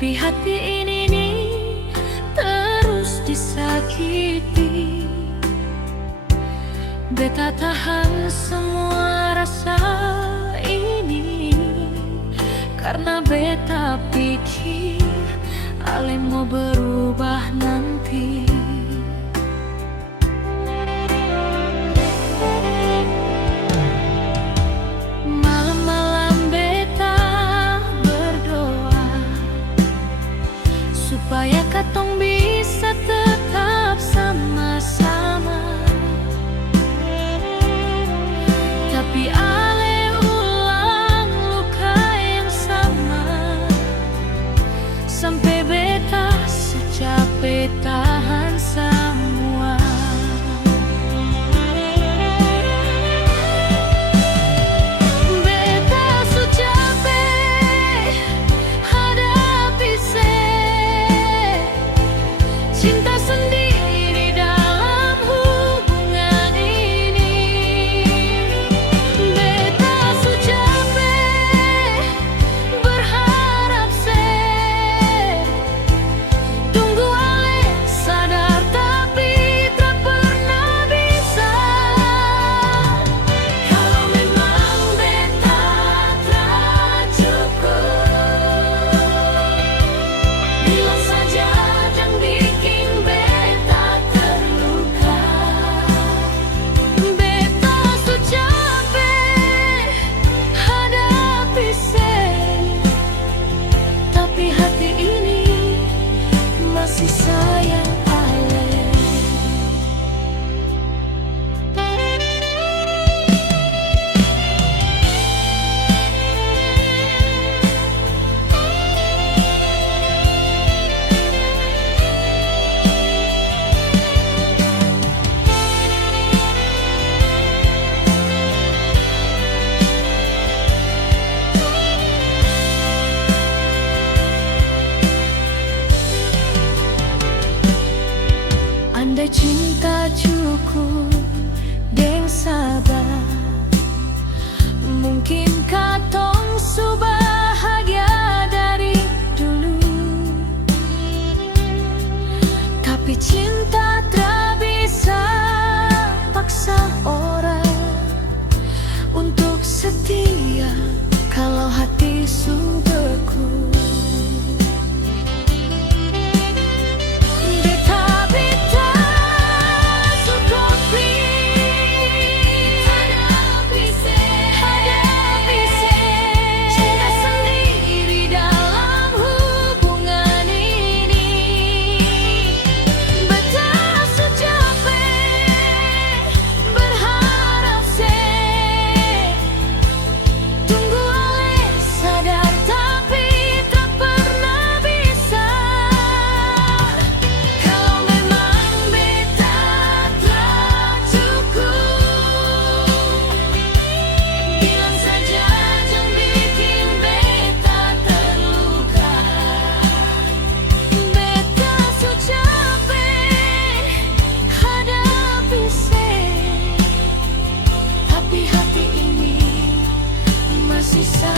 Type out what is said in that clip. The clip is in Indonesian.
Tapi hati ini nih terus disakiti. Beta tahan semua rasa ini karena beta pikir Ale mau berubah nanti. Malam-malam beta berdoa supaya katong bisa tetap sama-sama. Tapi Ale ulang luka yang sama, sampai beta secapek tahan semua. Beta secapek hadapi cinta sendiri dalam hubungan ini. Beta secapek berharap tunggu Ale sadar tapi tak pernah bisa. Kalau memang beta tak cukup, bilang saja jangan bikin beta terluka. Beta secapek hadapi tapi hati ini masih sayang Ale. Andai cinta cukup deng sabar, mungkin katong su bahagia dari dulu. Tapi cinta tak bisa paksa orang untuk setia kalau hati su beku. Sisa